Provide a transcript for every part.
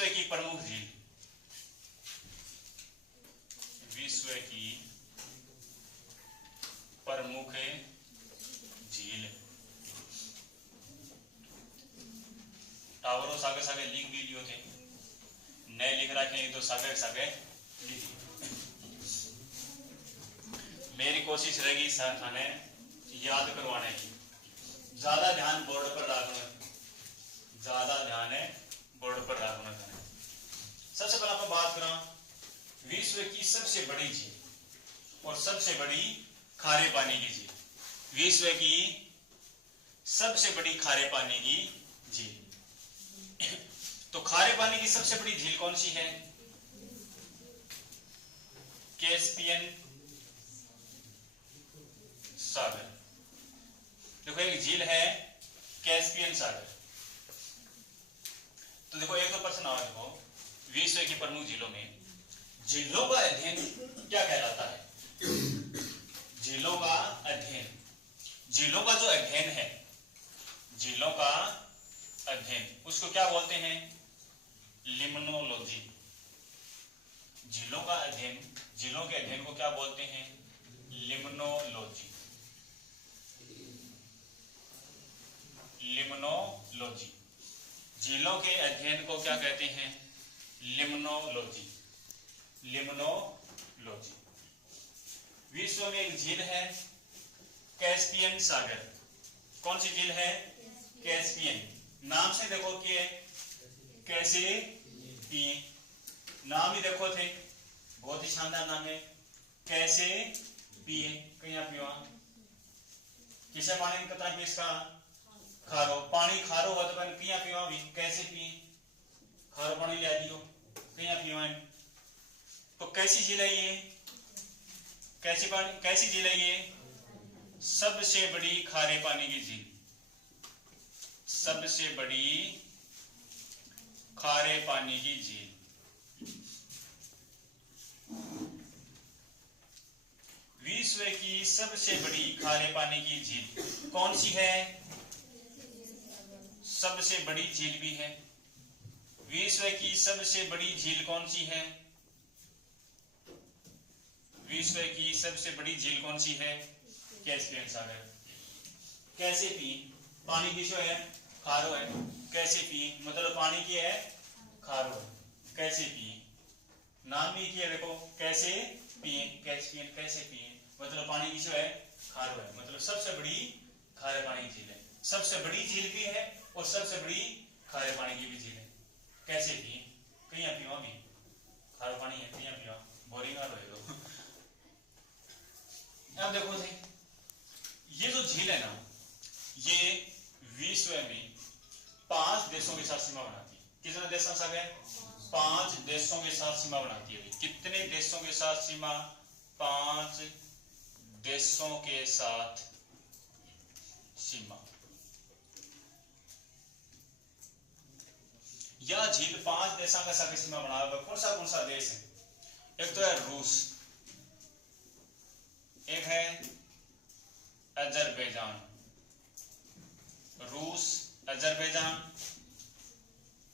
विश्व की प्रमुख झील, विश्व की प्रमुख झील। टावरों सागे सागे लिख भी लियो थे, नए लिख रखे तो सागे सागे लिख। मेरी कोशिश रहेगी थाने याद करवाने की, ज्यादा ध्यान बोर्ड पर रखना, ज्यादा ध्यान है बोर्ड पर रखना। सबसे पहले आप बात करा विश्व की सबसे बड़ी झील और सबसे बड़ी खारे पानी की झील। विश्व की सबसे बड़ी खारे पानी की झील। तो खारे पानी की सबसे बड़ी झील कौन सी है? कैस्पियन सागर। देखो एक झील है कैस्पियन सागर। तो देखो एक तो प्रश्न आ, देखो विश्व की प्रमुख झीलों में झीलों का अध्ययन क्या कहलाता है? झीलों का अध्ययन, झीलों का जो अध्ययन है, झीलों का अध्ययन उसको क्या बोलते हैं? लिम्नोलॉजी। झीलों का अध्ययन, झीलों के अध्ययन को क्या बोलते हैं? लिम्नोलॉजी। लिम्नोलॉजी, झीलों के अध्ययन को क्या कहते हैं? लिम्नोलॉजी। लिम्नोलॉजी। विश्व में एक झील है कैस्पियन सागर। कौन सी झील है? कैस्पियन। नाम से देखो कि कैसे पिए, नाम ही देखो थे, बहुत ही शानदार नाम है, कैसे पिए। कहीं पियो किसे पानी कतरा पिए इसका? खारो पानी। खारो हो तो कहीं पियो भी, कैसे पिए? खारो पानी ले दियो, कहीं पियो। तो कैसी झील है ये? कैसी पानी, कैसी झील है ये? सबसे बड़ी खारे पानी की झील, सबसे बड़ी खारे पानी की झील। विश्व की सबसे बड़ी खारे पानी की झील कौन सी है? सबसे बड़ी झील भी है। विश्व की सबसे बड़ी झील कौन सी है? विश्व की सबसे बड़ी झील कौन सी है? कैस्पियन सागर। कैसे पिए? पानी किसो है? खारो है। कैसे पिए मतलब पानी की है खारो है। कैसे पिए, नाम भी किया देखो, कैसे पिए, कैस्पियन। कैसे पिए मतलब पानी किसो है? खारो है। मतलब सबसे बड़ी खारे पानी की झील है। सबसे बड़ी झील भी है और सबसे बड़ी खारे पानी की भी झील है। कैसे पिए? कहीं पियो भी, खारा पानी है, कहीं पियो, बोरिंग आ रहे हो। अब देखो जी, ये जो झील है ना, ये विश्व में 5 देशों के साथ सीमा बनाती है। कितने देशों के साथ है? 5 देशों के साथ सीमा बनाती है। कितने देशों के साथ सीमा? 5 देशों के साथ सीमा। यह झील 5 देशों के साथ सीमा बना हुआ। कौन सा देश है? एक तो है रूस, एक है अजरबैजान, रूस, Azerbaijan,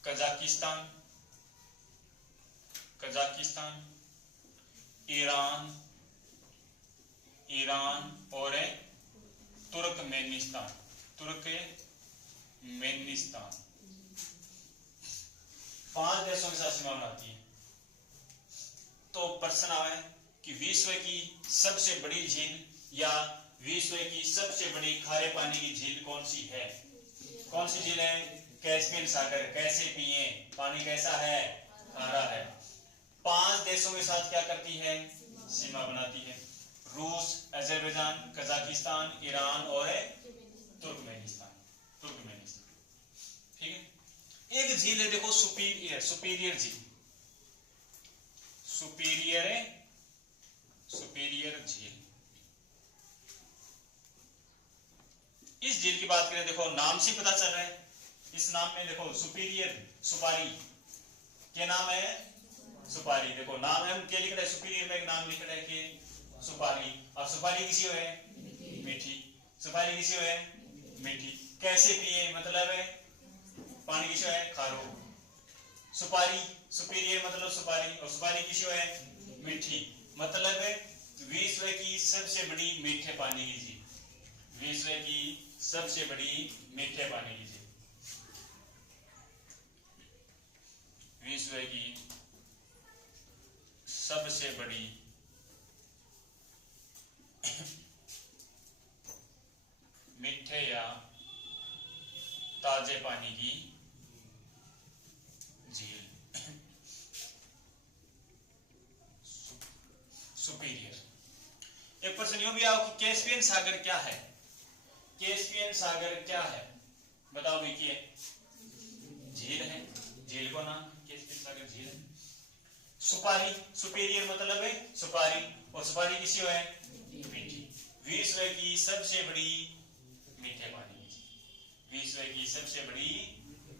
Kazakhstan, Kazakhstan, Iran, Iran और तुर्कमेनिस्तान, तुर्कमेनिस्तान। 5 देशों के साथ सीमा बनाती है। तो प्रश्न आया कि विश्व की सबसे बड़ी झील या विश्व की सबसे बड़ी खारे पानी की झील कौन सी है? कौन सी झील है? कैस्पियन सागर। कैसे पिए? पानी कैसा है? खारा है। 5 देशों के साथ क्या करती है? सीमा बनाती है। रूस, अजरबैजान, कजाकिस्तान, ईरान और तुर्कमेनिस्तान। तुर्कमेनिस्तान, ठीक है। एक झील है देखो सुपीरियर, सुपीरियर झील, सुपीरियर है, सुपीरियर झील। इस झील की बात करें, देखो नाम से पता चल रहा है, इस नाम में देखो सुपीरियर, सुपारी, क्या नाम है? सुपारी। देखो नाम है, हम क्या लिख रहे हैं? सुपीरियर में एक नाम लिख रहे हैं कि सुपारी। और सुपारी किसी है? मीठी। सुपारी किसी है? मीठी। कैसे पिए मतलब है पानी किसी है? खारो। सुपारी, सुपीरियर मतलब सुपारी, और सुपारी किसी है मीठी, मतलब विश्व की सबसे बड़ी मीठे पानी की झील, विश्व की सबसे बड़ी मीठे पानी की झील, विश्व की सबसे बड़ी मीठे या ताजे पानी की झील, सुपीरियर। एक प्रश्न यूं भी आओ कि कैस्पियन सागर क्या है, कैस्पियन सागर क्या है, बताओ विकी है झील है, झील को नाम कैस्पियन सागर झील है। सुपारी, सुपीरियर मतलब है सुपारी, और सुपारी किसी है मीठी, विश्व की सबसे बड़ी मीठे पानी की झील, विश्व की सबसे बड़ी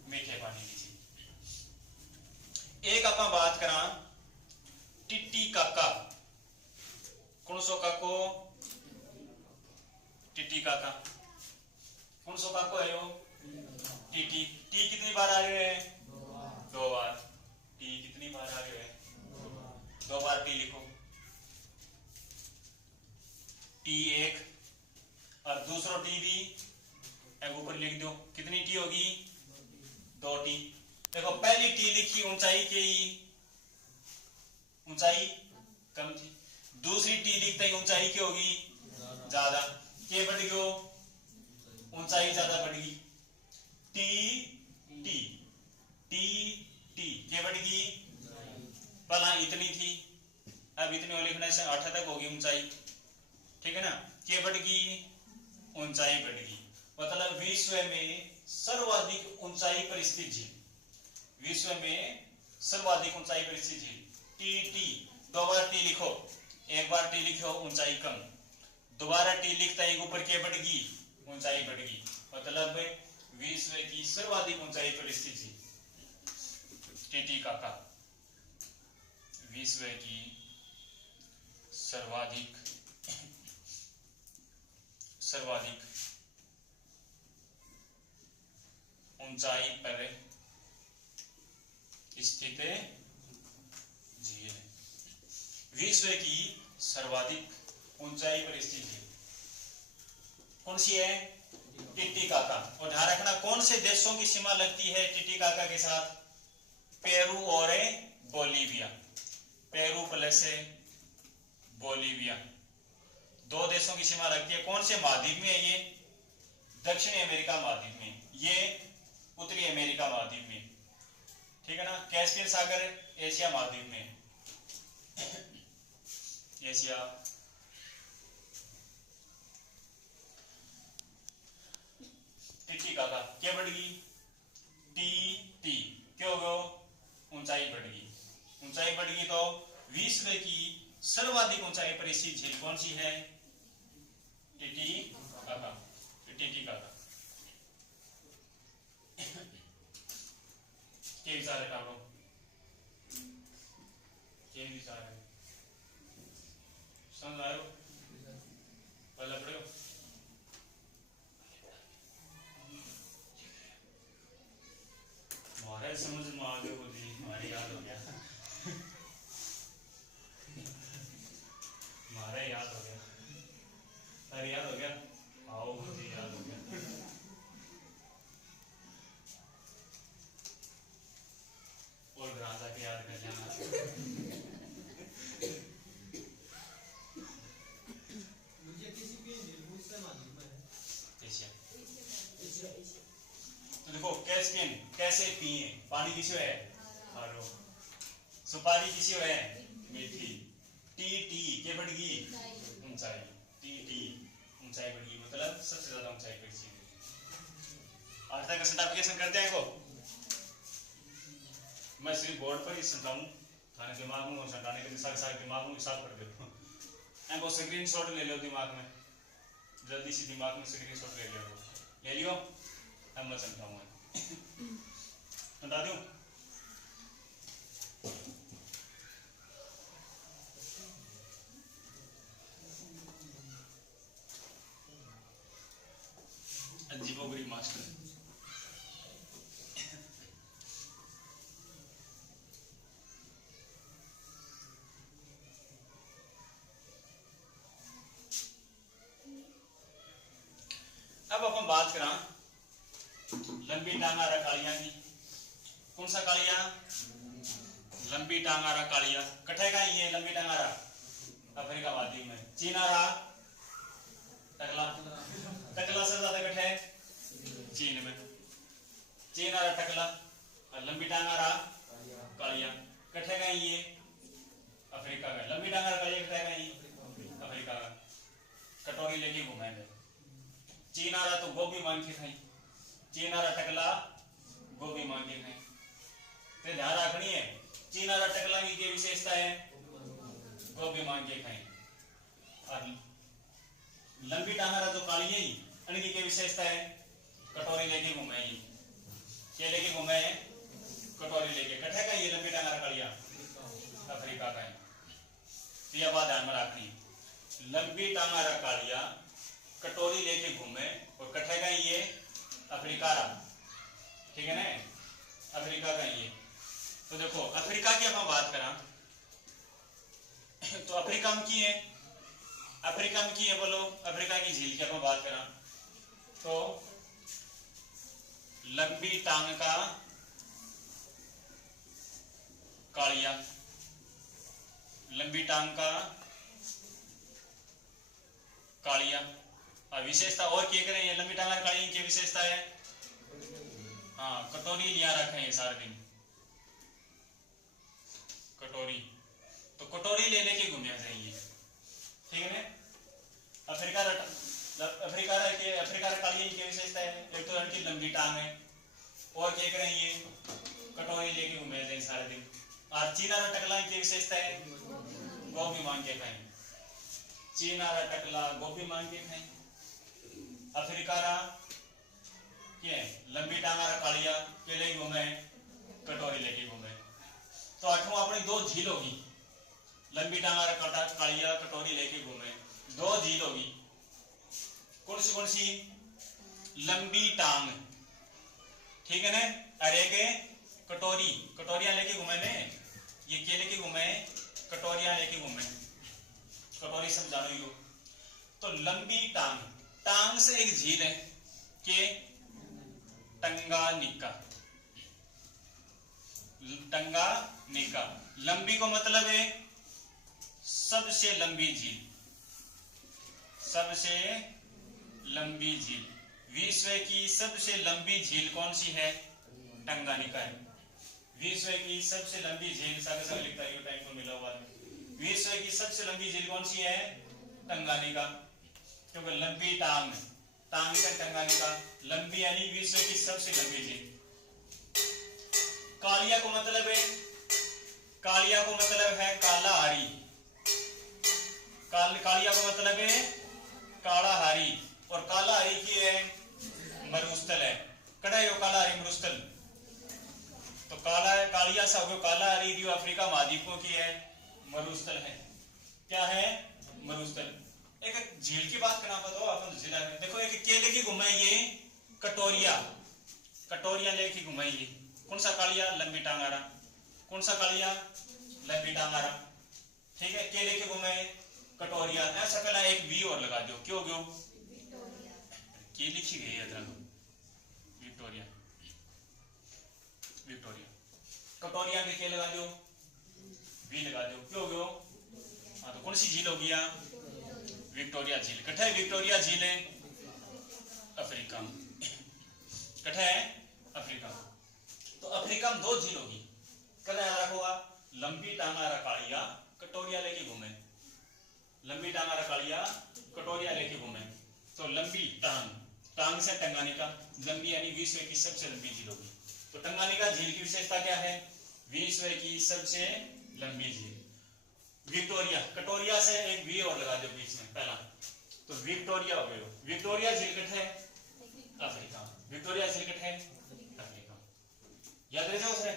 मीठे पानी की झील। एक अपन बात करा टिट्टी काका, कौन सो काको, टिट्टी काका, कौन सो काको है यो टिट्टी, टी कितनी बार आ रहे हैं, दो बार, टी कितनी बार आ रहे हैं, दो बार टी लिखो, टी एक, और दूसरो टी भी एक ऊपर लिख दो, कितनी टी होगी, दो टी। देखो पहली टी लिखी ऊंचाई की, ऊंचाई कम थी, दूसरी टी लिखते ही ऊंचाई की होगी ज्यादा, के बढ़ गयो ऊंचाई ज्यादा बढ़ गई, टी टी टी टी के बढ़ गई, पहला इतनी थी अब इतनी लिखने से 8 तक होगी ऊंचाई, ठीक है ना, के बढ़ गई ऊंचाई बढ़ गई, मतलब विश्व में सर्वाधिक ऊंचाई पर स्थित झील, विश्व में सर्वाधिक ऊंचाई पर स्थित झील, टी टी, दो बार टी लिखो, एक बार टी लिखो ऊंचाई कम, दोबारा टी लिखता है ऊपर के बढ़ गई ऊंचाई बढ़ गई, मतलब विश्व की सर्वाधिक ऊंचाई पर स्थित झील टिटी काका, विश्व की सर्वाधिक ऊंचाई पर स्थित झील, विश्व की सर्वाधिक ऊंचाई पर स्थित झील कौन सी है, टिटी काका। और ध्यान रखना कौन से देशों की सीमा लगती है टिटी काका के साथ, पेरू और बोलीविया, पेरू प्लस बोलीविया, दो देशों की सीमा लगती है, कौन से महाद्वीप में है ये, दक्षिणी अमेरिका महाद्वीप में, ये उत्तरी अमेरिका महाद्वीप में, ठीक है ना, कैस्पियन सागर एशिया महाद्वीप में, एशिया, टिटी काका क्या बढ़ गई, टी टी क्यों हो गयो ऊंचाई बढ़ गई, ऊंचाई बढ़ गई तो विश्व की सर्वाधिक ऊंचाई पर स्थित झील कौन सी है, टिटी काका, टिटी काका के विचार है काको, के विचार है, समझ आयो, पहले पढ़ो, हमारे समझ में आ गया, बोली हमारे याद हो गया, हमारा याद हो गया, अरे याद हो गया, आओ मुझे याद हो गया, और घर जाके याद कर लेना, मुझे किसी भी मुझसे मालूम है, तो देखो कैस्पियन कैसे पिए, पानी किसे है खारो, सुपारी किसे है मीठी, टी टी के बढ़ गई ऊंचाई, टी टी ऊंचाई बढ़ गई, मतलब सबसे ज्यादा ऊंचाई पर चीज। आज तक एप्लीकेशन करते हैं को मैं सिर्फ बोर्ड पर ही समझाऊं, थाने दिमाग में समझाने के साथ दिमाग में हिसाब कर दो, एंड स्क्रीनशॉट ले लो दिमाग में, जल्दी से दिमाग में स्क्रीनशॉट ले लियो, अब मैं समझाऊंगा, बता दूं अजीबोगरीब मास्टर, अपन बात करा लंबी टांगारा कालिया की। कौन सा कालिया? लंबी टांगारा कालिया। कठे का ये लंबी टांगारा अफ्रीका वादी में। चीनारा टकला, टकला से ज्यादा कठे चीन में। चीनारा टकला और लंबी टांगारा कालिया कठे का ये अफ्रीका में। लंबी टांगारा कालिया कठे का ये अफ्रीका का। कटोरी लेके घुमाएंगे। चीनारा तो गोभी मांग के खाई, चीनारा टकला गोभी मांग के खाई। तो ध्यान रखनी है चीनारा टकला की क्या विशेषता है? गोभी मांग के खाई। और लंबी टांगारा जो कालिया ही इनकी क्या विशेषता है? कटोरी लेके घुमाएगी। क्या लेके घुमाए? कटोरी लेके। कठे का ये लंबी टांगारा कालिया अफ्रीका का है। तो यह बात ध्यान में रखनी, लंबी टांगारा कालिया कटोरी लेके घूमे और कठे का ये अफ्रीका रहा। ठीक है ना, अफ्रीका का ये। तो देखो अफ्रीका की अपन बात करा तो अफ्रीका में की है, अफ्रीका में की है बोलो, अफ्रीका की झील की अपन बात करा तो लंबी टांग का कालिया, लंबी टांग का कालिया। और विशेषता और क्या करें? ये लंबी टांग का कालिया की विशेषता है हाँ कटोरी लिया रखे हैं सारे दिन। कटोरी तो कटोरी ले लेके घूमना चाहिए। ठीक है ना। अफ्रीका अफ्रीका के अफ्रीका कालिया की विशेषता है एक तो इनकी लंबी टांग है और क्या करें ये कटोरी लेके घूमना चाहिए सारे दिन। और चीनारा टकला की विशेषता है गोभी मांग के खाएं। चीनारा टकला गोभी मांग के खाएं। अफ्रीका क्या लंबी टांगारा कालिया के लिए घूमे कटोरी लेके घूमे। तो आठवां अपनी दो झील होगी, लंबी टांगारा कालिया कटोरी लेके घूमे। दो झील होगी कौन सी? कौन सी? लंबी टांग, ठीक है ना। अरे के कटोरी, कटोरिया लेके घूमे ने। ये क्या लेके घूमे? कटोरिया लेके घूमे। कटोरी सब जानो ही हो। तो लंबी टांग, टांग से एक झील है के टंगानिका। टंगानिका लंबी को मतलब है सबसे लंबी झील, सबसे लंबी झील। विश्व की सबसे लंबी झील कौन सी है? टंगानिका है। विश्व की सबसे लंबी झील सागर लिखता है टाइम को मिला हुआ है। विश्व की सबसे लंबी झील कौन सी है? टंगानिका। क्योंकि लंबी टांग, टांग से टंगानिका, लंबी यानी विश्व की सबसे लंबी झील। कालिया को मतलब है, कालिया को मतलब है कालाहारी। कालिया को मतलब है कालाहारी और कालाहारी की है मरुस्थल है। कड़ा यो कालाहारी मरुस्थल। तो कालिया सा हो कालाहारी जो अफ्रीका महाद्वीपों की है मरुस्थल है। क्या है? मरुस्थल। एक झील की बात करना बताओ अपन जिला में देखो एक केले की घुमाई ये कटोरिया, कटोरिया लेके घुमाई ये कौन सा कालिया? लंबी टांगारा। कौन सा कालिया? लंबी टांगारा। ठीक है, केले के घुमाए कटोरिया। ऐसा पहला एक वी और लगा दो, क्यों गयो? के लिखी गई है विक्टोरिया, विक्टोरिया। कटोरिया के के लगा दो, वी लगा दो, क्यों गयो? हाँ तो कौन सी झील होगी यहाँ? विक्टोरिया झील। कठे है विक्टोरिया झील है? अफ्रीका में। कठे है? अफ्रीका। तो अफ्रीका में दो झील होगी। कल याद रखोगा लंबी टांगारा कालिया कटोरिया लेके घूमे। लंबी टांगारा कालिया कटोरिया लेके घूमे। तो लंबी टांग, टांग से टंगानिका, लंबी यानी विश्व की सबसे लंबी झील होगी। तो टंगानिका झील की विशेषता क्या है? विश्व की सबसे लंबी झील। विक्टोरिया, कटोरिया से एक वी और लगा दो बीच में पहला, तो विक्टोरिया हो गयो। विक्टोरिया झील कट है? अफ्रीका। विक्टोरिया झील कट है? अफ्रीका। याद रहे उसे।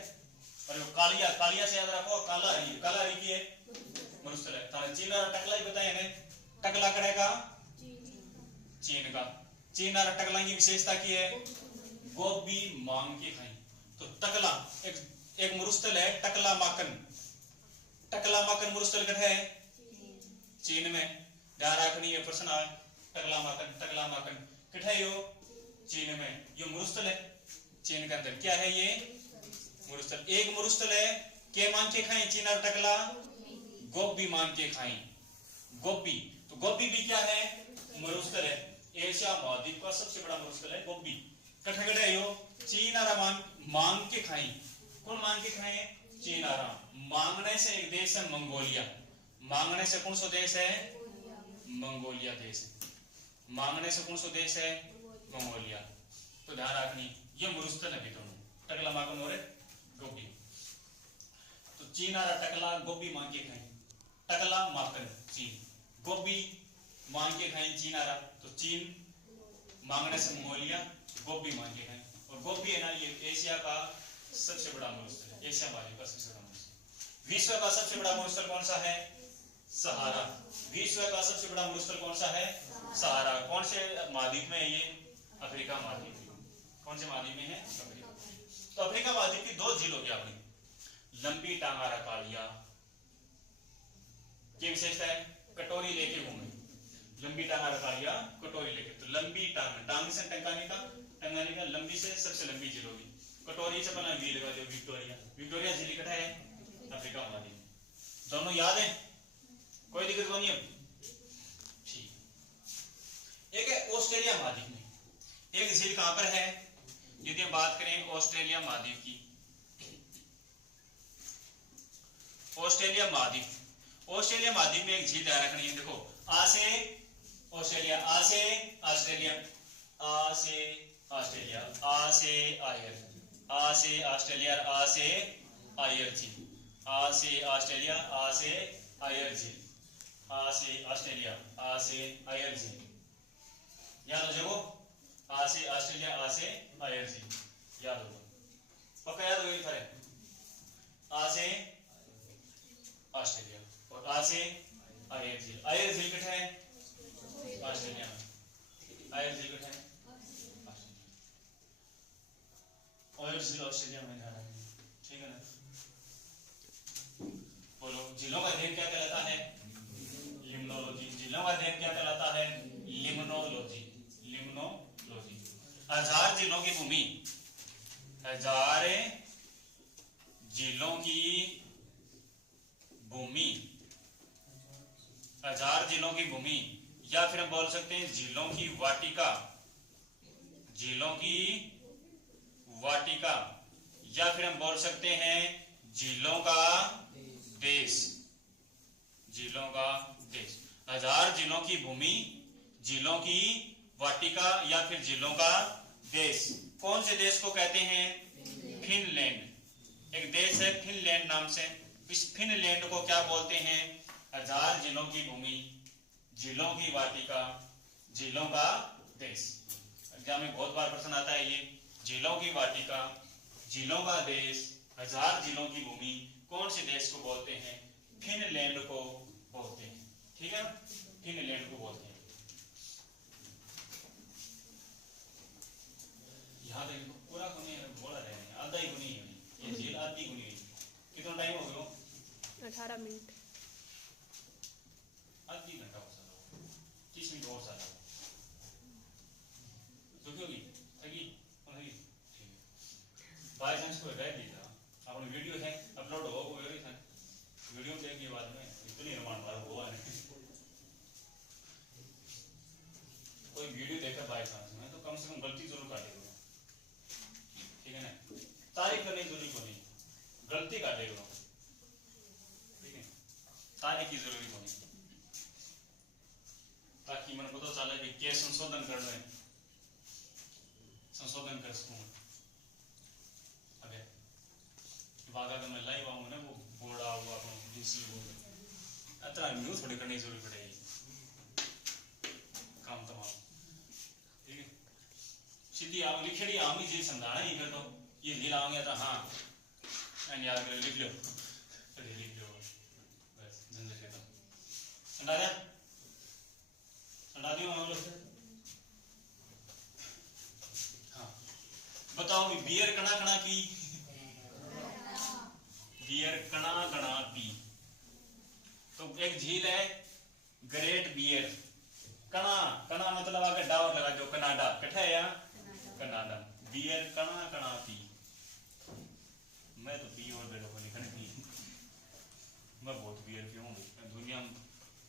और कालिया, कालिया से याद रखो कालाहारी, कालाहारी की है मरुस्थल है। थाने चीन और टकला ही बताए ने। टकला करेगा चीन का। चीन और टकला की विशेषता की है? गोभी मांग के खाई। तो टकला एक मरुस्थल है टकला माकन। टकला माकन मरुस्थल कट है? चीन में। ध्यान रखनी है प्रश्न आए। टकला माकन, टकला माकन कट है यो? चीन में, ये मरुस्थल है। चीन के अंदर क्या है, ये मरुस्थल। एक मरुस्थल है, के मांग के खाएं चीन और टकला, गोबी मांग के खाएं। गोबी, तो गोबी भी क्या है, मरुस्थल है। एशिया महाद्वीप का सबसे बड़ा मरुस्थल है गोबी। कठे कठे है यो, चीन और मांग के खाएं। कौन मांग के खाएं, चीन और मांगने से एक देश है मंगोलिया। मांगने से कौन सा देश है, मंगोलिया देश है। मांगने से कौन सा देश है, मंगोलिया। तो ध्यान रखनी, ये मरुस्थल है दोनों, टकला मांगन और गोबी। तो चीन और टकला गोबी मांग के खाएं, टकला माकन चीन, गोबी मांग के खाएं चीन आ रहा। तो चीन मांगने से मंगोलिया, गोबी मांग के खाएं। और गोबी है ना, ये एशिया का सबसे बड़ा मरुस्थल है, एशिया महाद्वीप का सबसे बड़ा मरुस्थल। विश्व का सबसे बड़ा मरुस्थल कौन सा है, सहारा। विश्व का सबसे बड़ा मरुस्थल कौन सा है, सहारा। कौन से महाद्वीप में है ये, अफ्रीका महाद्वीप। कौन से महाद्वीप में है, अफ्रीका। तो अफ्रीका महाद्वीप की दो झील हो गया अपनी, लंबी टांगारा कालिया। क्या विशेषता है, कटोरी लेके घूमे, लंबी टांगारा कालिया कटोरी लेके। तो लंबी टांग, टांग से टंगाने का, टंगाने का, लंबी से सबसे लंबी झील होगी। कटोरी से पहले वी लगा दो, विक्टोरिया। विक्टोरिया झील इकट्ठा है अफ्रीका महाद्वीप। दोनों याद है, कोई दिक्कत तो नहीं है। ठीक। एक है ऑस्ट्रेलिया महाद्वीप में, एक झील कहां पर है, यदि हम बात करें ऑस्ट्रेलिया महाद्वीप की। ऑस्ट्रेलिया महाद्वीप, ऑस्ट्रेलिया महाद्वीप में एक झील ध्यान रखनी है। देखो, आ से ऑस्ट्रेलिया, आ से ऑस्ट्रेलिया, आ से ऑस्ट्रेलिया, आ से आयर, आ से ऑस्ट्रेलिया, आ से आयर झील, आ से ऑस्ट्रेलिया, आ से आयर झील, आ से ऑस्ट्रेलिया, आ से आयर झील। याद हो जाओ, आ से ऑस्ट्रेलिया, आ से आयर झील, याद होगा, पक्का याद होगी। फिर आ से ऑस्ट्रेलिया और आ से आयर झील। आयर झील कितना है, ऑस्ट्रेलिया में। आयर झील कितना है, आयर झील ऑस्ट्रेलिया में। ध्यान रखना, ठीक है ना। बोलो, झीलों का अध्ययन क्या कहलाता है, लिम्नोलॉजी। झीलों का अध्ययन क्या कहलाता है, लिम्नोलॉजी, लिम्नोलॉजी। हजार झीलों की भूमि, हजार झीलों की भूमि, हजार झीलों की भूमि, या फिर हम बोल सकते हैं झीलों की वाटिका, झीलों की वाटिका, या फिर हम बोल सकते हैं झीलों का देश, झीलों का देश। हजार झीलों की भूमि, झीलों की वाटिका, या फिर झीलों का देश। कौन से देश को कहते हैं, फिनलैंड। एक देश है फिनलैंड नाम से, इस फिनलैंड को क्या बोलते हैं, हजार झीलों की भूमि, झीलों की वाटिका, झीलों का देश। एग्जाम में बहुत बार प्रश्न आता है ये, झीलों की वाटिका, झीलों का देश, हजार झीलों की भूमि, कौन से देश को बोलते हैं, फिनलैंड को बोलते हैं। ठीक है, फिनलैंड को बोलते हैं। यहाँ देखो, पूरा गुनी बोला रहे हैं, आधा ही गुनी है ये झील, आधी गुनी है। कितना टाइम हो गया, 18 मिनट, आधी घंटा हो सकता, 30 मिनट और सारा तो क्यों की थकी थकी। ठीक है, बाय चांस कोई रह गया, अपनी वीडियो है अपलोड हो वो वेरी था, वीडियो देखिए बाद में, इतनी रमान बार हुआ नहीं। कोई वीडियो देखा बाय चांस में तो कम से कम गलती जरूर काटेगा, ठीक है ना। तारीफ करने की जरूरत नहीं, गलती काटेगा, ठीक है, तारीफ की जरूरत नहीं, ताकि मन पता चले कि क्या संशोधन कर रहे हैं, संशोधन कर सकूं। अबे बागा का मैं लाइव आऊंगा ना, वो बोर्ड आऊंगा अपन दूसरी बोर्ड अतरा न्यूज़ थोड़ी करने की जरूरत पड़ेगी, काम तमाम, ठीक है। सीधी आऊंगी लिखेड़ी आऊंगी जी समझाना ही कर दो, ये लील आऊंगे तो हाँ मैंने याद कर लिख लो, चलिए लिख लो बस, झंझट खत्म। समझा दिया, समझा दियो हम लोग। हाँ बताओ, बियर कणा कणा की, बियर कणा कणा पी। तो एक झील है ग्रेट बियर, कणा, कणा मतलब आगे डावर लगा जो कनाडा, कठा है यहाँ कनाडा। बियर कणा कणा पी, मैं तो पी और बेरो को लिखने पी, मैं बहुत बियर पीऊँ दुनिया में,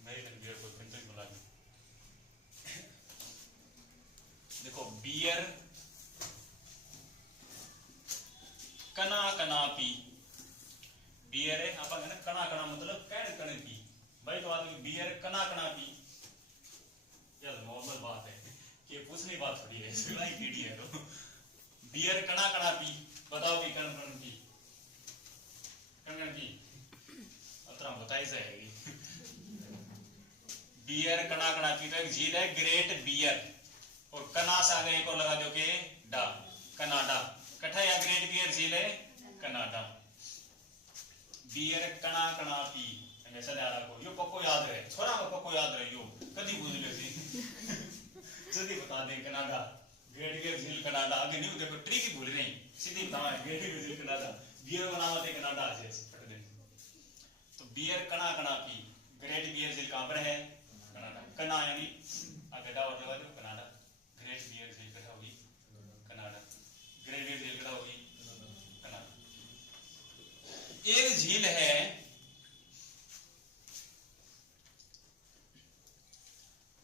अमेरिकन बियर को कंट्री बुला दी। देखो बियर कना कना पी, बियर है आप ना कना कना मतलब कण कण पी, भाई तो आदमी बियर कना कना पी, यार नॉर्मल बात है कि पूछने बात थोड़ी है, सिलाई कीड़ी है तो बियर कना कना पी, बताओ भी कण कण पी, कण कण पी अतरा बताई जाएगी। बियर कना कना पी तो एक झील है ग्रेट बियर, और कना से आगे एक और लगा दो के डा, कनाडा, कठा या ग्रेट बियर झील है कनाडा। बियर कना कना पी हमेशा याद रखो, यो पक्को याद रहे, छोरा को पक्को याद रहे, यो कदी भूल गए सी जल्दी बता दे कनाडा, ग्रेट बियर झील कनाडा, आगे नहीं देखो ट्रिक ही भूल नहीं, सीधी बताओ ग्रेट बियर झील कनाडा, बियर बनावट है कनाडा से पढ़ दे। तो बियर कना कना पी, ग्रेट बियर झील कहां पर है कनाडा, कना यानी आगे डा और लगा दो कनाडा, ग्रेट बियर झील कहां होगी कनाडा, ग्रेट बियर झील कहां होगी कनाडा। एक झील है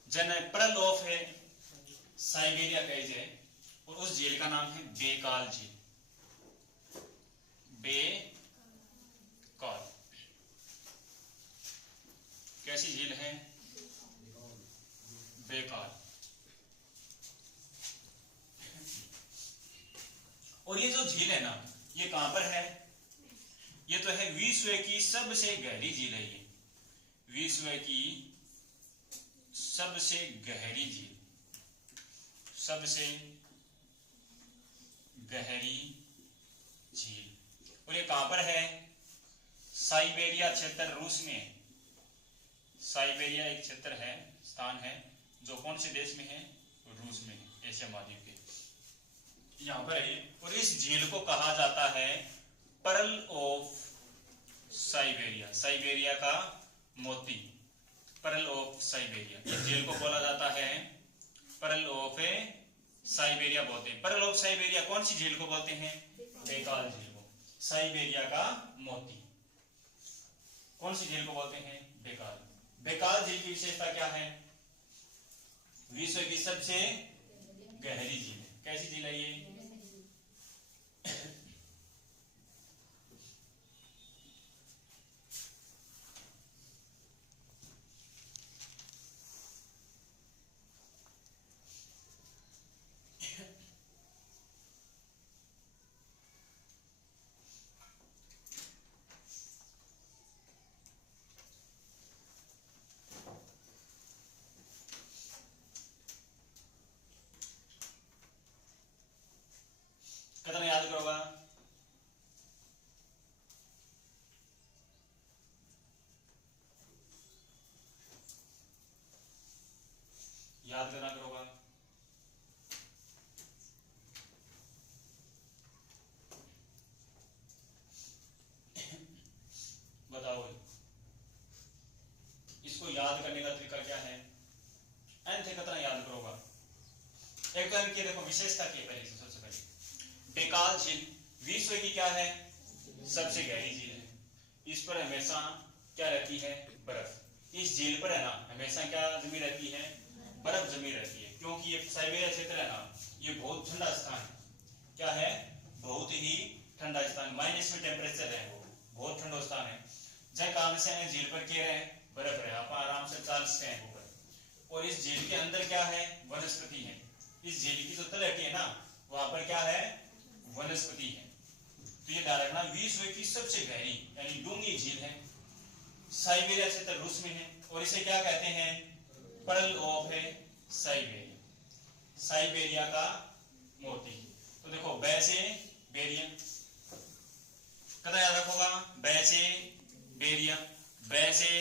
जन परल ऑफ है साइबेरिया कहे जाए, और उस झील का नाम है बेकाल झील, बेकाल। कैसी झील है बेकाल, और ये जो झील है ना ये कहां पर है, ये तो है विश्व की सबसे गहरी झील है, ये विश्व की सबसे गहरी झील, सबसे गहरी झील, और ये कहां पर है, साइबेरिया क्षेत्र रूस में है, साइबेरिया एक क्षेत्र है, स्थान है जो कौन से देश में है, रूस में है, एशिया महाद्वीप के यहां पर है। और इस झील को कहा जाता है पर्ल ऑफ साइबेरिया, साइबेरिया का मोती, पर्ल ऑफ साइबेरिया, इस झील को बोला जाता है पर्ल ऑफ साइबेरिया बोलते हैं। पर्ल ऑफ साइबेरिया कौन सी झील को बोलते हैं, बेकाल झील को, साइबेरिया का मोती, कौन सी झील को बोलते हैं बेकाल। बेकाल झील की विशेषता क्या है, विश्व की सबसे गहरी झील है, कैसी झील है ये, कितना याद करोगा, याद करना करोगा, बताओ इसको याद करने का तरीका क्या है, एन थे कितना याद करोगा। एक तो इनकी देखो विशेषता क्या है, पहले सबसे पहले बेकाल झील विश्व की क्या है सबसे गहरी झील है, इस पर हमेशा क्या रहती है बर्फ, इस झील पर है ना हमेशा क्या जमी रहती है बर्फ जमी रहती है, क्योंकि ये साइबेरिया क्षेत्र है ना ये बहुत ठंडा स्थान है, क्या है बहुत ही ठंडा स्थान, माइनस में टेम्परेचर है, वो बहुत ठंडा स्थान है, जय कारण से झील पर क्या रहे बर्फ रहे, आप आराम से चल सकते हैं ऊपर। और इस झील के अंदर क्या है वनस्पति है, इस झील की जो तलहटी है ना वहां पर क्या है वनस्पति है। तो ये ध्यान रखना विश्व की सबसे गहरी यानी डूंगी झील है, साइबेरिया क्षेत्र रूस में है, और इसे क्या कहते हैं पर्ल ऑफ है साइबेरिया, साइबेरिया का मोती। तो देखो बैसे बेरिया कदा याद रखोगा, बैसे बेरिया, बैसे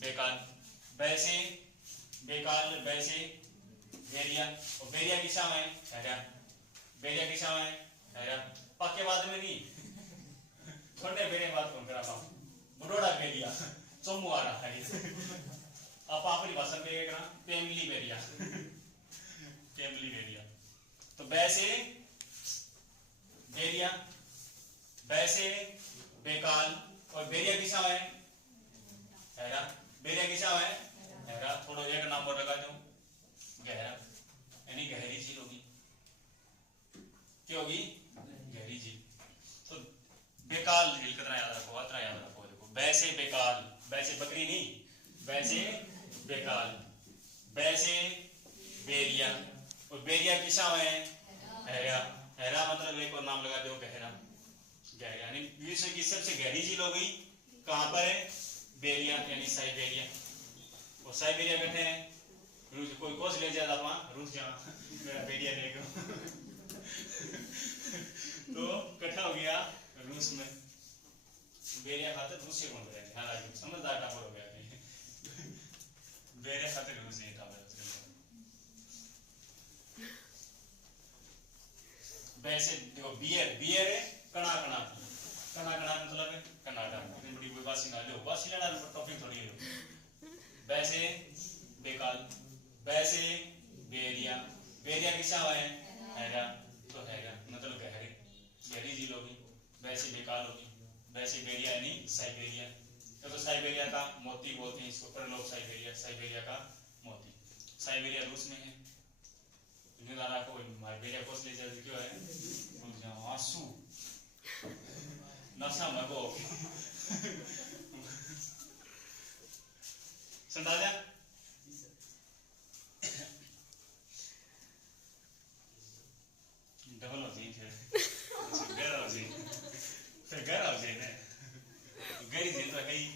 बेकाल, बैसे बेकाल, बैसे बेरिया, और बेरिया किसा में हैरा, बेरिया किसा में हैरा, पक्के बाद में नहीं थोड़े बेरे बात कौन करा पाऊं, बुडोड़ा बेरिया चोमू आ रहा है आप अपनी भाषा में कहेगा पेमली बेरिया पेमली बेरिया। तो तो बै से बेरिया, बै से बेकाल, और बेरिया किसा है हैरा, बेरिया किसा है हैरा। थोड़ा एक नाम और लगा दो गहरा, यानी गहरी झील होगी। क्या होगी गहरी झील। तो बेकाल झील कितना याद रखो, इतना याद रखो। देखो बै से बेकाल, बै से बकरी नहीं, बै से बेकाल, बै से बेरिया, और बेरिया किसा है हैरा, हैरा मतलब एक और नाम लगा दो गहरा, गहरा यानी विश्व की सबसे गहरी झील हो गई। कहां पर है बेरिया यानी साइबेरिया। और साइबेरिया कहते हैं रूस, कोई कोस ले जाता वहां रूस जा मेरा बेरिया लेके तो इकट्ठा हो गया रूस में, बेरिया खाते रूस से कौन करेंगे, हालांकि समझदार टापर हो गया बेरिया खाते रूस नहीं था। वैसे देखो बियर, बियर है कणा कणा, कणा कणा मतलब है कनाडा, इतनी बड़ी कोई बासी ना लो, बासी लेना टॉपिक थोड़ी है। वैसे बेकाल, वैसे बेरिया, बेरिया किसा है हैगा, तो हैगा मतलब गहरी, गहरी झील होगी। वैसे बेकाल होगी, वैसे बेरिया यानी साइबेरिया, तो साइबेरिया का मोती बोलते हैं इसको, पर लोग साइबेरिया, साइबेरिया का मोती। साइबेरिया रूस में है। निदारा को बेरिया को ले जाते क्यों है आंसू नशा मगो समझा जा। डबल हो जाए फिर गहरा हो जाए, फिर गहरा हो जाए ना, गहरी झील तो कहीं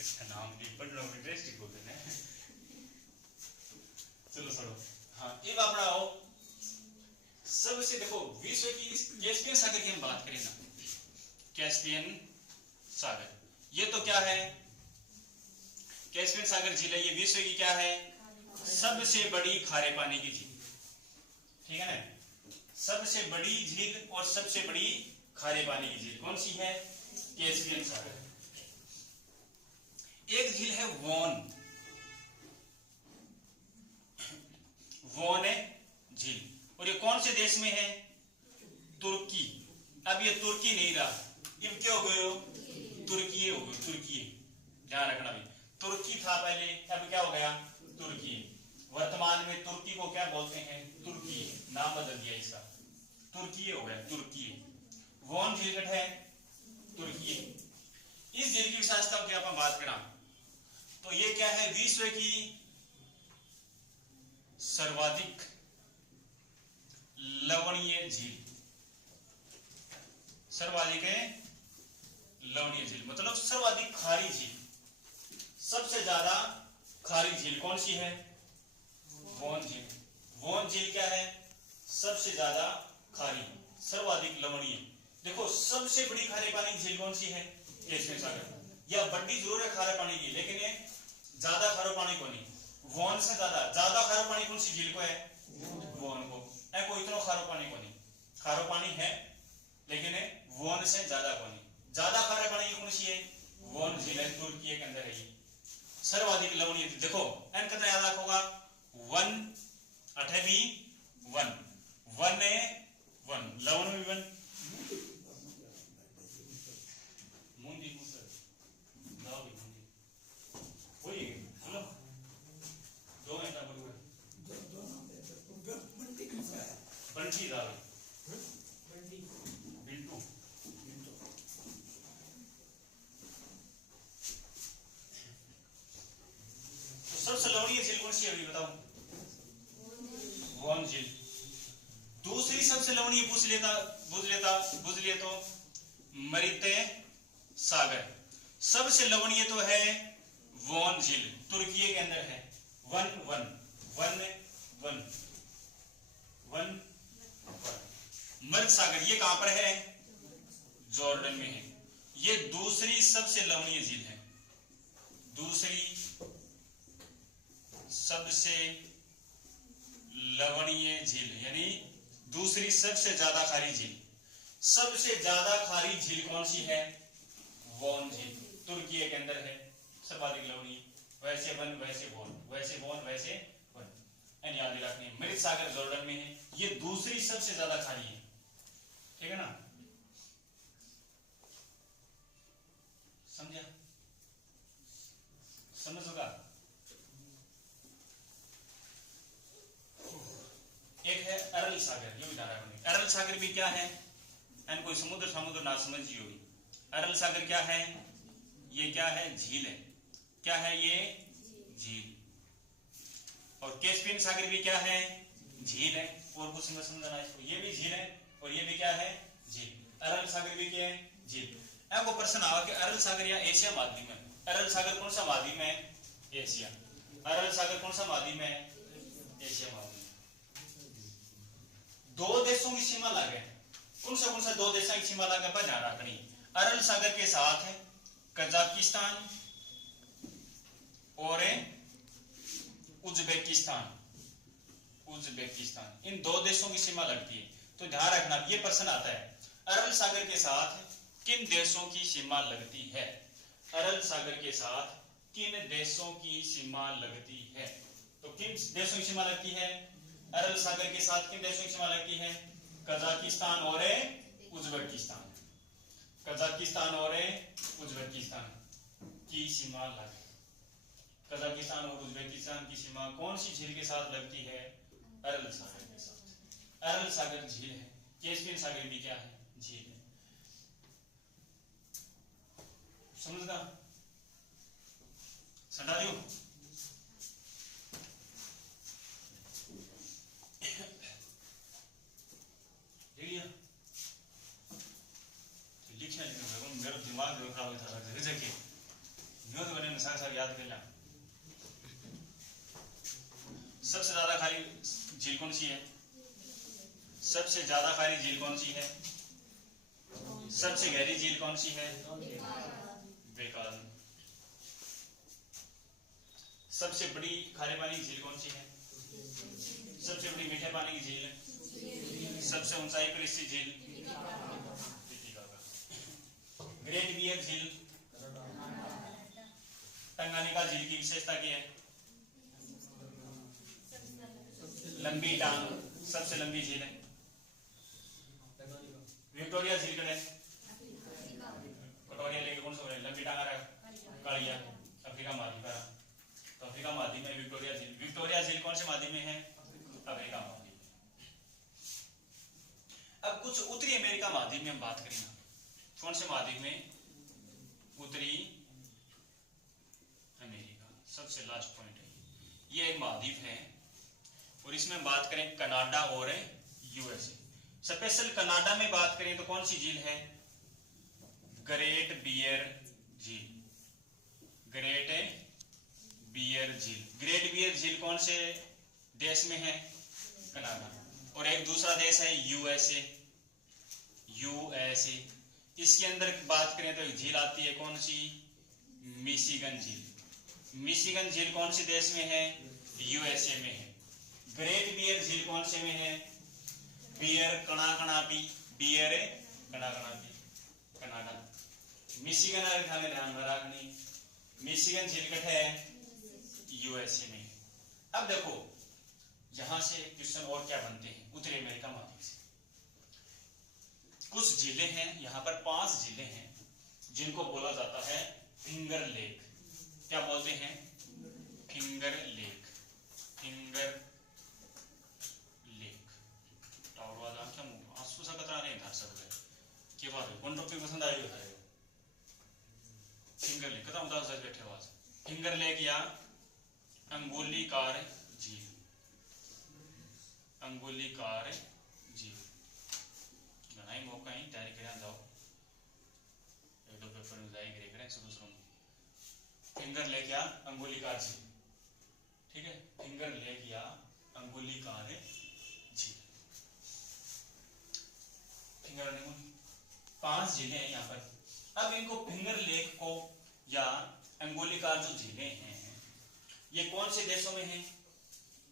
इसका नाम भी पढ़ लो, इंटरेस्टिंग होते हैं। चलो छोड़ो। हाँ अब अपना आओ सबसे, देखो विश्व की कैस्पियन सागर की हम बात करें ना, कैस्पियन सागर, ये तो क्या है कैस्पियन सागर झील है, ये विश्व की क्या है सबसे बड़ी खारे पानी की झील, ठीक है ना। सबसे बड़ी झील और सबसे बड़ी खारे पानी की झील कौन सी है कैस्पियन सागर। एक झील है वोन, वोन है झील, और ये कौन से देश में है तुर्की। अब ये तुर्की नहीं रहा, ये क्या हो गए हो तुर्की हो गए, तुर्की ध्यान रखना भी, तुर्की था पहले, अब क्या हो गया तुर्की। वर्तमान में तुर्की को क्या बोलते हैं तुर्की, नाम बदल दिया इसका, तुर्की हो गया तुर्की। वोन झील है तुर्की। इस झील की विशेषता की अपन बात करा तो ये क्या है विश्व की सर्वाधिक लवणीय झील, सर्वाधिक लवणीय झील मतलब सर्वाधिक खारी झील। सबसे ज्यादा खारी झील कौन सी है वोन झील। वोन झील क्या है सबसे ज्यादा खारी, सर्वाधिक लवणीय। देखो सबसे बड़ी खारे पानी की झील कौन सी है कैस्पियन सागर। या बड़ी जरूर है खारे पानी की, लेकिन ये ज्यादा खारा पानी को नहीं, वोन से ज्यादा खारा पानी कौन सी झील को है वोन को, कोई इतना खारा पानी को नहीं, खारा पानी है लेकिन वोन से ज्यादा को नहीं। ज्यादा खारा पानी कौन सी है वोन झील है, तुर्की के अंदर है ये सर्वाधिक लवणीय। देखो एन कितना याद रखोगा 1 8 भी 1 1 है 1 लवण भी 1 मुंदी मुसर लाओ भी मुंदी वही हेलो दो है ना बरोबर बंटी दाल बंटी बिल्टू सबसे लवणीय झील कौन सी है अभी बताओ वोन झील। दूसरी सबसे लवणीय बुझ लिए तो मरीते सागर। सबसे लवणीय तो है वोन झील, तुर्की के अंदर है 1 1 1 1 1 मर्द सागर ये कहां पर है जॉर्डन में है। ये दूसरी सबसे लवणीय झील है, दूसरी सबसे लवणीय झील यानी दूसरी सबसे ज्यादा खारी झील। सबसे ज्यादा खारी झील कौन सी है वोन झील, तुर्की के अंदर है सर्वाधिक लवणीय। वैसे वन वैसे वोन, वैसे वोन वैसे वन। एंड याद रखनी है मृत सागर जॉर्डन में है, ये दूसरी सबसे ज्यादा खाड़ी है, ठीक है ना, समझा, समझ होगा। एक है अरल सागर, ये भी धारा बनी। अरल सागर भी क्या है, एंड कोई समुद्र समुद्र ना समझिए होगी। अरल सागर क्या है, ये क्या है, झील है, क्या है ये, झील। और कैस्पियन सागर भी क्या है, झील है। और कुछ समझना इसको, ये भी झील है और ये भी क्या है, झील। अरल सागर भी क्या है, झील। आपको प्रश्न आवा कि अरल सागर या एशिया महाद्वीप में, अरल सागर कौन सा महाद्वीप है, एशिया। अरल सागर कौन सा महाद्वीप है, एशिया महाद्वीप। दो देशों की सीमा लागे, कौन सा दो देशों की सीमा लागे पर ध्यान रखनी। अरल सागर के साथ है कजाकिस्तान और उज्बेकिस्तान, उज्बेकिस्तान, इन दो देशों की सीमा लगती है। तो ध्यान रखना, ये प्रश्न आता है अरल सागर के साथ किन देशों की सीमा लगती है, अरल सागर के साथ किन देशों की सीमा लगती है। तो किन देशों की सीमा लगती है, अरल सागर के साथ किन देशों की सीमा लगती है, कजाकिस्तान और उज्बेकिस्तान, कजाकिस्तान और उज्बेकिस्तान की सीमा लगती है। कजाकिस्तान और उज्बेकिस्तान की सीमा कौन सी झील के साथ लगती है, अरल सागर के साथ। अरल सागर झील है, कैस्पियन सागर भी क्या है, झील है। समझना, समझा दो। लिखना मेरा दिमाग खराब होता है, न्यूज बने अनुसार सब याद कर लें। सबसे ज्यादा खाली झील कौन सी है, सबसे ज्यादा खाली झील कौन सी है, सबसे गहरी झील कौन सी है, बेकार। सबसे बड़ी खारे पानी की झील कौन सी है, सबसे बड़ी मीठे पानी की झील, सबसे ऊंचाई पर स्थित झील, ग्रेट बियर झील। टंगानिका झील की विशेषता क्या है, लंबी टांग, सबसे लंबी झील है। विक्टोरिया झील कौन है, विक्टोरिया लेके कौन सा लंबी टांग आ रहा है, कालिया, अफ्रीका महाद्वीप का। तो अफ्रीका महाद्वीप में विक्टोरिया झील, विक्टोरिया झील कौन से महाद्वीप में है, अफ्रीका महाद्वीप। अब कुछ उत्तरी अमेरिका महाद्वीप में हम बात करें ना, कौन से महाद्वीप में, उत्तरी अमेरिका, सबसे लास्ट पॉइंट है, ये एक महाद्वीप है। और इसमें बात करें कनाडा और यूएसए। स्पेशल कनाडा में बात करें तो कौन सी झील है, ग्रेट बियर झील, ग्रेट बियर झील। ग्रेट बियर झील कौन से देश में है, कनाडा। और एक दूसरा देश है यूएसए, यूएसए। इसके अंदर बात करें तो एक झील आती है कौन सी, मिशिगन झील। मिशिगन झील कौन से देश में है, यूएसए में है। ग्रेट बियर झील कौन से में है, बियर कनाकनापी, बियर कनाकनापी, कनाडा। मिशिगन ध्यान में रखनी, मिशिगन झील कट है यूएसए में। अब देखो यहां से क्वेश्चन और क्या बनते हैं, उत्तरी अमेरिका महाद्वीप से कुछ झीलें हैं, यहां पर 5 झीलें हैं जिनको बोला जाता है फिंगर लेक। क्या बोलते हैं, finger lake, finger lake. Tower वाला क्या आंसू सा कतरा नहीं था सब के बाद कौन टॉपिक पसंद आएगा बताइए। फिंगर लेक कतरा उदास बैठे आवाज, फिंगर लेक या अंगुलीकार झील, अंगुलीकार झील। घना मौका ही तैयारी करें जाओ, एक दो पेपर में जाएंगे करें सब दूसरों में। फिंगर लेक या अंगुलीकार झील, ठीक है, फिंगर लेक या अंगुलीकार झील। फिंगर लेक 5 झीलें हैं यहाँ पर। अब इनको फिंगर लेक को या अंगुलीकार जो झीलें हैं ये कौन से देशों में हैं,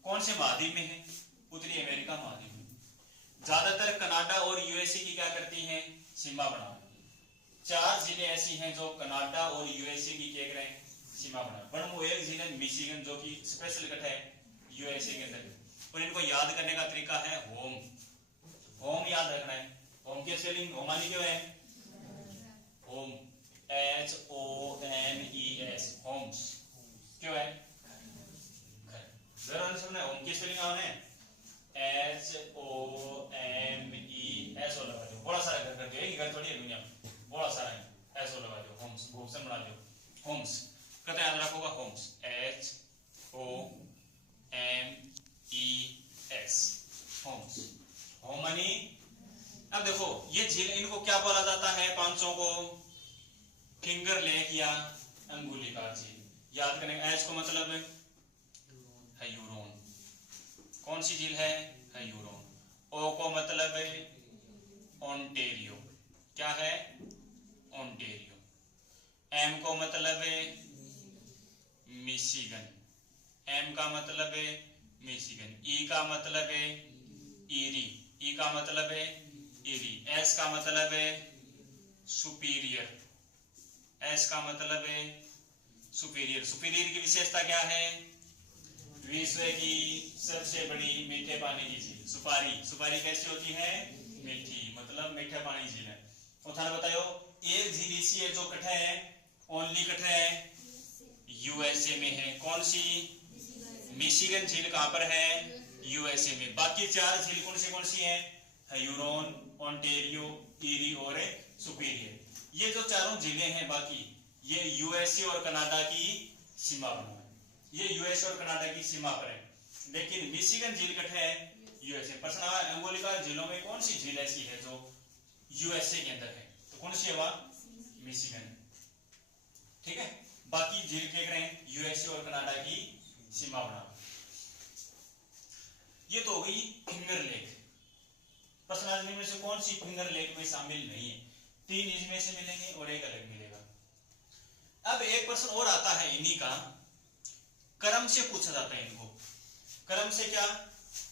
कौन से महाद्वीप में हैं, उत्तरी अमेरिका महाद्वीप में। ज्यादातर कनाडा और यूएसए की क्या करती हैं, सीमा बना। 4 जिले ऐसी हैं जो कनाडा और यूएसए की क्या करें, सीमा बना। एक जिले मिशिगन जो कि स्पेशल कट है यूएसए के अंदर। और इनको याद करने का तरीका है होम। होम याद रखना है। होम की स्पेलिंग होमानी क्यों है? होम, HOMES, होम्स क्यों है? घर। जरा सुनना, होम की स्पेलिंग क्या है? HOMES लगा दो, बड़ा सारा घर कर दो, एक ही घर थोड़ी है दुनिया में, बड़ा सारा है, ऐसा लगा दो, होम्स, भूषण बना दो, होम्स। कहते याद रखोगा होम्स, HOMES, होम्स, होमनी। अब देखो ये झील, इनको क्या बोला जाता है? पांचों को फिंगर लेक या अंगुलिकार झील। याद करें, एच को मतलब है यूरोन, कौन सी झील है? है यूरोन। ओ को मतलब है ओंटेरियो, क्या है? ओंटेरियो। एम को मतलब है मिशिगन, एम का मतलब है मिशिगन। ई का मतलब है ईरी, ई का मतलब है ईरी। एस का मतलब है सुपीरियर, एस का मतलब है सुपीरियर। सुपीरियर की विशेषता क्या है? विश्व की सबसे बड़ी मीठे पानी की झील सुपारी। सुपारी कैसी होती है? मीठी, मतलब मीठा पानी झील है। उठाने बताओ, एक झील ऐसी है जो कठे है, ओनली कठे है यूएसए में है। कौन सी? मिशिगन झील कहां पर है? यूएसए में। बाकी चार झील कौन सी है? ह्यूरोन, ओंटेरियो, ईरी और सुपीरियर। ये जो चारों झीलें हैं बाकी, ये यूएसए और कनाडा की सीमा पर है, ये यूएसए और कनाडा की सीमा पर है। लेकिन मिशिगन झील कठे है यूएसए। प्रश्न आया अंगोलिका झीलों में कौन सी झील ऐसी है जो यूएसए के अंदर है? तो कौन सी है वह? मिशिगन। ठीक है, बाकी झील के रहे यूएसए और कनाडा की सीमा बना। ये तो हो गई फिंगर लेक। प्रश्न आज में से कौन सी फिंगर लेक में शामिल नहीं है? तीन इसमें से मिलेंगे और एक अलग मिलेगा। अब एक प्रश्न और आता है इन्हीं का, क्रम से पूछा जाता है इनको। क्रम से क्या?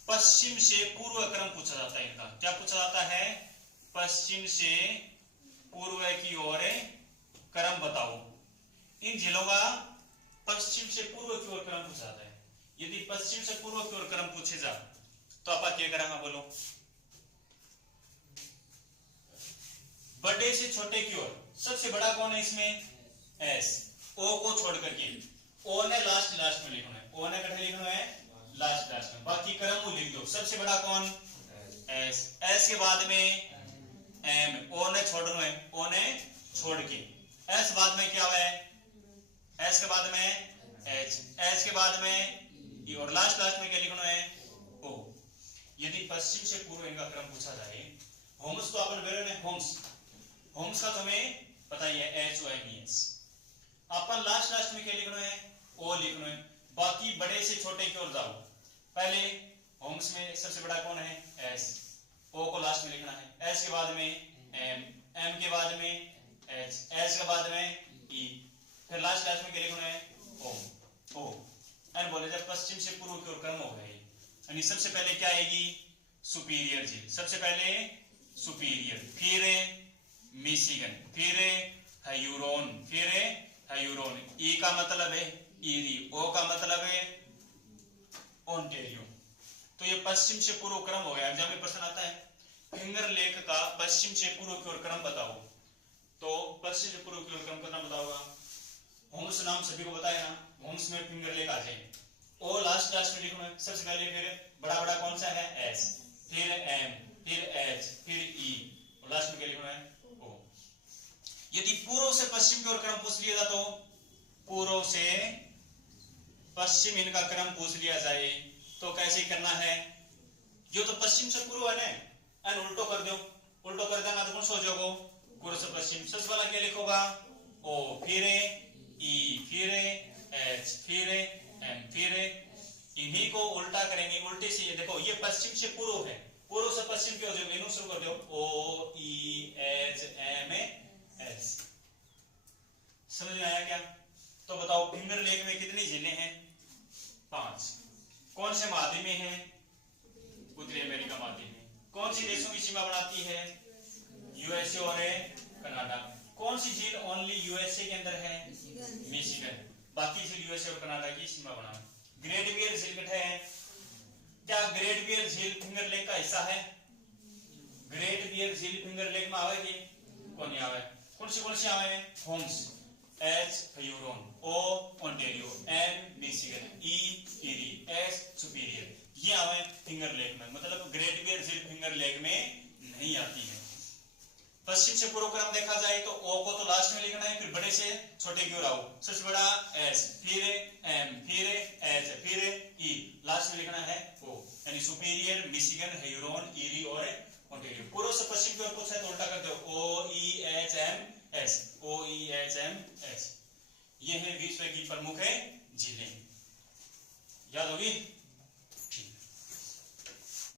पश्चिम से पूर्व क्रम पूछा जाता है इनका। क्या पूछा जाता है? पश्चिम से पूर्व की ओर क्रम बताओ। इन झीलों का पश्चिम से पूर्व की ओर क्रम पूछा जाता है। यदि पश्चिम से पूर्व की ओर क्रम पूछे जा तो आप क्या करेंगे? बोलो। बड़े से छोटे की ओर सबसे बड़ा कौन है इसमें? एस। ओ को छोड़ करके, ओ ने लास्ट में लिखना है, ओ ने कठे लिखना है लास्ट में। बाकी क्रम को लिख दो। सबसे बड़ा कौन? एस। एस के बाद में एम, ओ ने छोड़ना है, ओ ने छोड़ के। एस बाद में क्या है? एस के बाद में एच, एच के बाद में ई और लास्ट में क्या लिखना है? ओ। यदि पश्चिम से पूर्व इनका क्रम पूछा जाए, होम्स तो अपन बेरे ने होम्स, होम्स का तुम्हें पता ही है HOMES। अपन लास्ट में क्या लिखना है? ओ लिखना है। बाकी बड़े से छोटे की ओर जाओ। पहले होम्स में सबसे बड़ा कौन है? एस, ओ को लास्ट में लिखना है। एस के बाद में एम, एम के बाद में एच, एच के बाद में ई, फिर लास्ट में क्या लिखना है? ओ। ओ एंड बोले जब पश्चिम से पूर्व की ओर क्रम हो गए, यानी सबसे पहले क्या आएगी? सुपीरियर झील। सबसे पहले सुपीरियर, फिर मिशिगन, फिर ह्यूरोन, फिर ह्यूरोन। ई का मतलब है ईरी, ओ का मतलब है ओंटेरियो। तो ये पश्चिम से पूर्व क्रम हो गया। एग्जाम में प्रश्न आता है फिंगर लेक का पश्चिम से पूर्व की ओर क्रम बताओ, तो पश्चिम से पूर्व की ओर क्रम कितना बताओगा? होम्स नाम सभी को बताया ना, होम्स में फिंगर लेक आ जाए। ओ लास्ट में लिखना है। सबसे पहले फिर बड़ा कौन सा है? एस, फिर एम, फिर एच, फिर ई और लास्ट में क्या लिखना है? ओ। यदि पूर्व से पश्चिम की ओर क्रम पूछ लिया जाए, तो पूर्व से पश्चिम इनका क्रम पूछ लिया जाए तो कैसे करना है? जो तो पश्चिम से पूर्व है ना, एन उल्टो कर दो। उल्टो कर देना तो कौन सा हो जाएगा? पूर्व से पश्चिम। सबसे पहला क्या लिखोगा? ओ, फिर ई, फिर एच, फिर एम, फिर इन्हीं को उल्टा करेंगे। उल्टे से ये देखो, ये पश्चिम से पूर्व है, पूर्व से पश्चिम की ओर जाओ, इन्हों शुरू कर दो। ओ, ई, एच, एम, एस। समझ में आया क्या? तो बताओ फिंगर लेक में कितनी झीलें हैं? 5। कौन से महाद्वीप में है? उत्तरी अमेरिका महाद्वीप में। कौन सी देशों की सीमा बनाती है? यूएसए और कनाडा। कौन सी झील ओनली यूएसए के अंदर है? मिशिगन। बाकी झील यूएसए और कनाडा की सीमा बना। ग्रेट बियर झील कठे है? क्या ग्रेट बियर झील फिंगर लेक का हिस्सा है? ग्रेट बियर झील फिंगर लेक में आवे की कौन नहीं आवे? कौन सी आवे? होम्स, एच ह्यूरोन, ओ ओंटारियो, एम मिशिगन, ई ईरी, एस सुपीरियर, ये आवे फिंगर लेक में। मतलब ग्रेट बियर झील फिंगर लेक में नहीं आती है। पश्चिम से पूर्व क्रम देखा जाए तो ओ को तो लास्ट में लिखना है, फिर बड़े से छोटे की ओर आओ। सबसे बड़ा एस, फिर एम, फिर एच, फिर ई, लास्ट में लिखना है ओ, यानी सुपीरियर, मिशिगन, ह्यूरोन, ईरी और ओंटारियो। पूर्व से पश्चिम की ओर पूछा है तो उल्टा कर दो, ओ ई एच एम एस, ओ ई एच एम एस। ये है विश्व की प्रमुख झीलें, याद होगी।